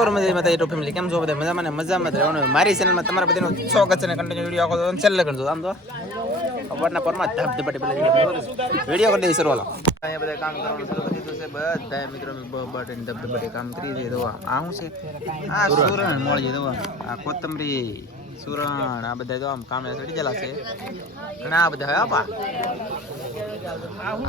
મજામાં થાય YouTube family કેમ છો બધા મજામાં ને મજામાં રહેવાનું મારી ચેનલમાં તમારા બધાનો સ્વાગત છે અને કન્ટિન્યુ વિડીયો આખો છેલ્લે કરજો આમ તો ખબરના પરમાં ધબધબાટી વિડીયો કરી દઈ સર વાલો અહીંયા બધા કામ કરવાનું શરૂ કરી દીધું છે બધા મિત્રો બટન ધબધબાટી કામ કરી દે દવા આ શું છે આ સુરણ મળી દવા આ કોથમરી સુરણ આ બધા તો આમ કામે ચડી ગયેલા છે ઘણા બધા હવે આપા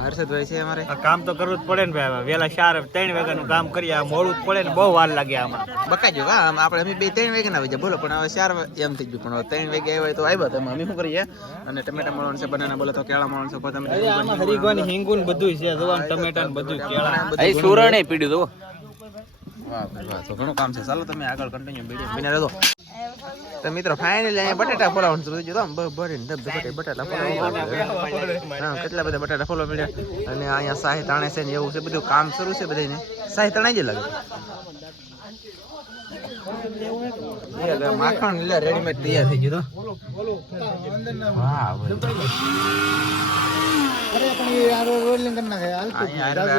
હર્ષદભાઈ છે અમારે કામ તો કરવું જ પડે ને ભાઈ વેલા 4-3 વાગ્યાનું કામ કરીએ મોડું જ પડે ને બહુ વાર લાગે આમાં બકાઈ જો આપણે અમે 2-3 વાગે ના આવી જાય બોલો પણ હવે 4 એમ થઈ ગયું પણ 3 વાગે આવ્યા તો આવ્યા તમે અમે શું કરીએ અને ટમેટા મળવાનું છે બનાના બોલો તો કેળા મળવાનું છે તમે હરીગોની હિંગુન બધું છે જોવાનું ટમેટા ને બધું કેળા એ સુરણે પીડ્યું તો વાહ વાહ તો ઘણું કામ છે ચાલો તમે આગળ કન્ટિન્યુ વિડિયો બિના રહેજો તો મિત્રો ફાઇનલી અહીંયા બટાટા ફોલાવવાનું શરૂ થઈ ગયું આમ ભરીને ધબધબાટી બટાટા ફોલાવવા હા કેટલા બધા બટાટા ફોલવા મળ્યા અને અહીંયા શાહી તાણે છે ને એવું છે બધું કામ શરૂ છે બધાને શાહી તાણે જ લાગે માખણ લે રેડીમેડ તૈયાર થઈ ગયું તો વાહ અરે પણ યાર રોલિંગ કર નાખે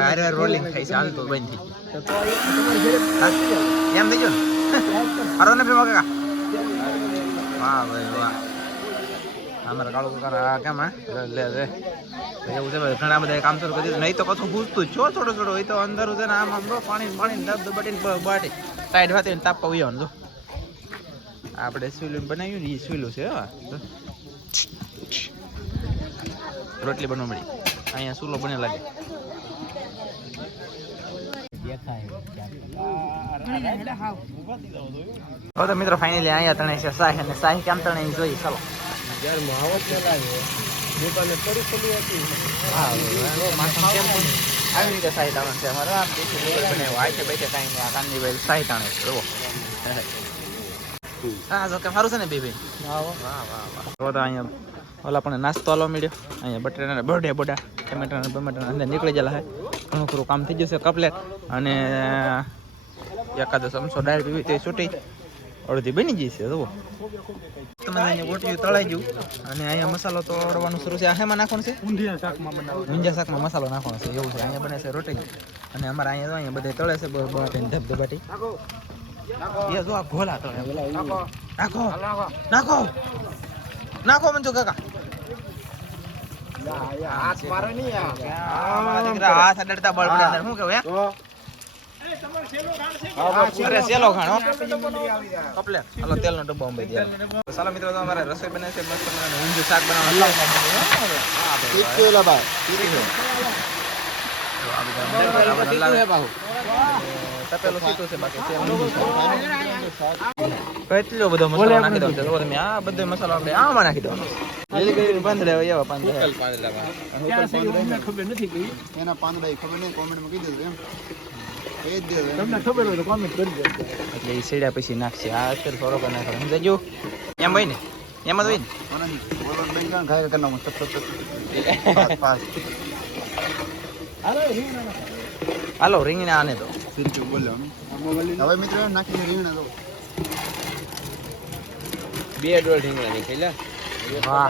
આરે રોલિંગ થાય છે હાલ તો બંધ થઈ ગયું એમ થઈ ગયું અરે ને ભીમા કાકા વાહ ભાઈ વાહ અમારા કાળુ કાકા કેમ હે લે લે એવું છે ઘણા બધા કામ શરૂ કરી દીધું નહીં તો કશું પૂછતું છો છોડો છોડો હોય તો અંદર છે ને આમ આમ પાણી ધબધબાટીને બાટી ટાઈટ વાતી તાપવા ઉયાવાનું જો આપણે સ્વીલું બનાવ્યું ને એ સ્વીલું છે રોટલી બનવા મળી અહીંયા ચૂલો બને લાગે હવે તો મિત્રો ફાઇનલી અહીંયા તણે છે શાહી અને શાહી કેમ તણે જોઈ ચાલો આવી રીતે શાહી તાણ છે અમારે આમ બનાવ્યું બેઠે કાંઈ આ કાનની ભાઈ શાહી તાણે છે જુઓ હા જો કે સારું છે ને બેબી વાહ વાહ વાહ તો અહીંયા ઓલા પણ નાસ્તો આલો મળ્યો અહીંયા બટાટાના બરડે બોડા ટમેટાના ટમેટાના અંદર નીકળી ગયેલા છે ઘણું ખરું કામ થઈ જશે કપલેટ અને એકાદો ચમચો દાળ પીવી તે છૂટી અડધી બની જશે જુઓ તમે અહીંયા ગોટિયું તળાઈ ગયું અને અહીંયા મસાલો તો અડવાનું શરૂ છે આ હેમાં નાખવાનું છે ઊંધિયા શાકમાં મસાલો નાખવાનો છે એવું છે અહીંયા બને છે રોટી અને અમારે અહીંયા બધા તળે છે ધબધબાટી એ જો આ ઘોલા તળે નાખો નાખો નાખો મંજુ કાકા હાથ મારે નહીં હાથ અડડતા બળ પડે શું કેવું અરે સેલો ખાણો કપલે હાલો તેલનો ડબ્બો અંબાઈ દે ચાલો મિત્રો તો અમારે રસોઈ બને છે મસ્ત મને ઊંધિયું શાક બનાવવાનું તપેલું સીધું છે બાકી કેટલો બધો મસાલો નાખી દો છો તમે આ બધો મસાલો આપણે આમાં નાખી દેવાનો લીલી કરી પાંદડા એવા પાંદડા ખબર નથી ગઈ એના પાંદડા ખબર નહીં કોમેન્ટમાં કહી દેજો એમ તમને ખબર હોય તો કોમેન્ટ કરી દેજો એટલે એ સેડ્યા પછી નાખશે આ અત્યારે થોડોક નાખો સમજાજો એમ હોય ને એમ જ હોય ને બોલો નહીં ખાય કે ના પાસ હાલો રીંગણે આને તો સિરચું બોલ્યો હવે મિત્રો નાખીને રીંગણે દો 2 રીંગણા નીકળી લે વાહ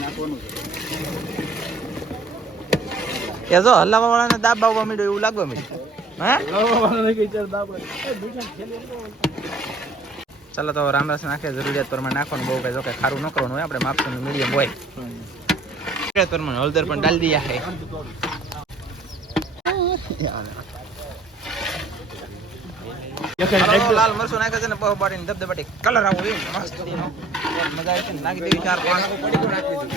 નાખવાનું એ જો હલાવા વાળાને દાબ આવવા માંડ્યો એવું લાગવા માંડ્યું ચાલો તો રામરસ નાખે જરૂરિયાત પ્રમાણે નાખવાનું બહુ કઈ જો કે ખારું ન કરવાનું હોય આપણે માપનું મીડિયમ હોય જરૂરિયાત પ્રમાણે હળદર પણ ડાલ દિયા હે લાલ મરચું નાખે છે ને બહુ બાટીને ધબધબાટી કલર આવો મસ્ત મજા આવે છે નાખી દેવી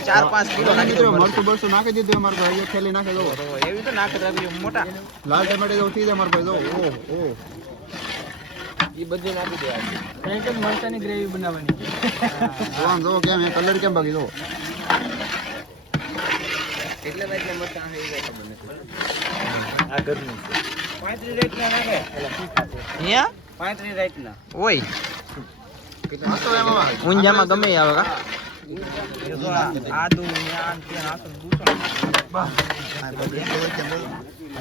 4-5 કિલો નાખી દો મરચું બરચું નાખી દીધું અમારે ભાઈ એક થેલી નાખી દો એવી તો નાખી દેવી મોટા લાલ ટમેટા જો થઈ જાય અમારે ભાઈ જો ઓ એ બધું નાખી દેવાનું કંઈક મરચાની ગ્રેવી બનાવવાની જોવાનું જો કેમ એ કલર કેમ બાકી જો એટલે મરચાં આવી જાય ખબર નથી આ ઘરનું છે 35 રેટના નાખે અહીંયા 35 રેટના ઓય મસ્ત હોય મામા ઊંઝામાં ગમે આવે કા આદુ યાન તે આસન દૂષણ બસ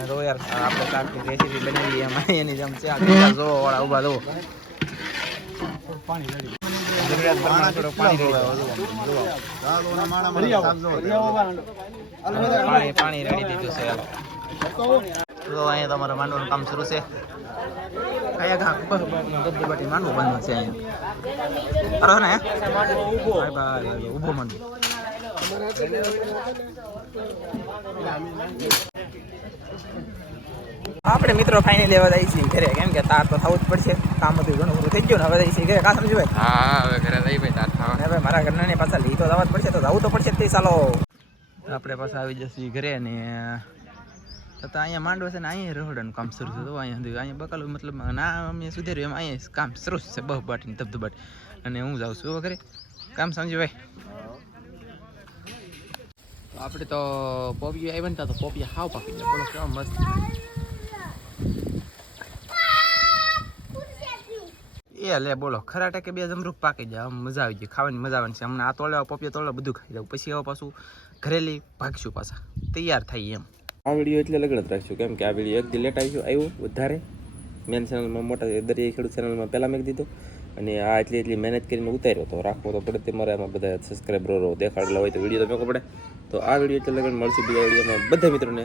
રો યાર આપણે કાકી રેસીપી બનાવી એમાં એની જેમ છે આ જો વાળા ઉભા જો પાણી રેડી જરૂરિયાત પ્રમાણે થોડો પાણી રેડી ચાલો ના માણા માણા શાક જો પાણી રેડી દીધું છે તો અહીંયા તમારે માંડવાનું કામ શરૂ છે કયા ઘા ધબધબાટી માંડવું બાંધવું છે અહીંયા અરે ને બાય બાય ઊભો માંડવું આપણે મિત્રો ફાઇનલી લેવા જઈએ છીએ ઘરે કેમ કે તાર તો થવું જ પડશે કામ બધું ઘણું બધું થઈ ગયું ને હવે જઈએ છીએ ઘરે કા સમજુ ભાઈ હા હવે ઘરે લઈ ભાઈ તાર ખાવા ને ભાઈ મારા ઘરના ને પાછા લઈ તો જવા જ પડશે તો જવું તો પડશે જ તે ચાલો આપણે પાછા આવી જશે ઘરે ને તો અહીંયા માંડવો છે ને અહીંયા રહોડાનું કામ શરૂ છે તો અહીંયા બકાલું મતલબ ના અમે સુધેર્યું એમ અહીંયા કામ શરૂ છે બહુબાટી ધબધબાટી અને હું જાઉં છું ઘરે કામ સમજી ભાઈ આપણે તો પોપિયા આવ્યા ને તો પોપિયા હાવ પાકી જાય બોલો કેવા મસ્ત એ લે બોલો ખરા ટકે બે જમરૂખ પાકી જાય આમ મજા આવી જાય ખાવાની મજા આવવાની છે હમણાં આ તોડવા પોપિયા તોડવા બધું ખાઈ જાવ પછી હવે પાછું ઘરેલી ભાગશું પાછા તૈયાર થઈ એમ આ વિડીયો એટલે લગડ જ રાખશું કેમ કે આ વિડીયો એકથી લેટ આવ્યું વધારે મેન ચેનલમાં મોટા દરિયાઈ ખેડૂત ચેનલમાં પહેલાં મેં દીધું અને આ એટલી મહેનત કરીને ઉતાર્યો તો રાખવો તો પડે તે મારે આમાં બધા સબસ્ક્રાઈબરો દેખાડેલા હોય તો વિડીયો તો મેકો પડે તો આ વિડીયો એટલે લગન મળશે બીજા વિડીયોમાં બધા મિત્રોને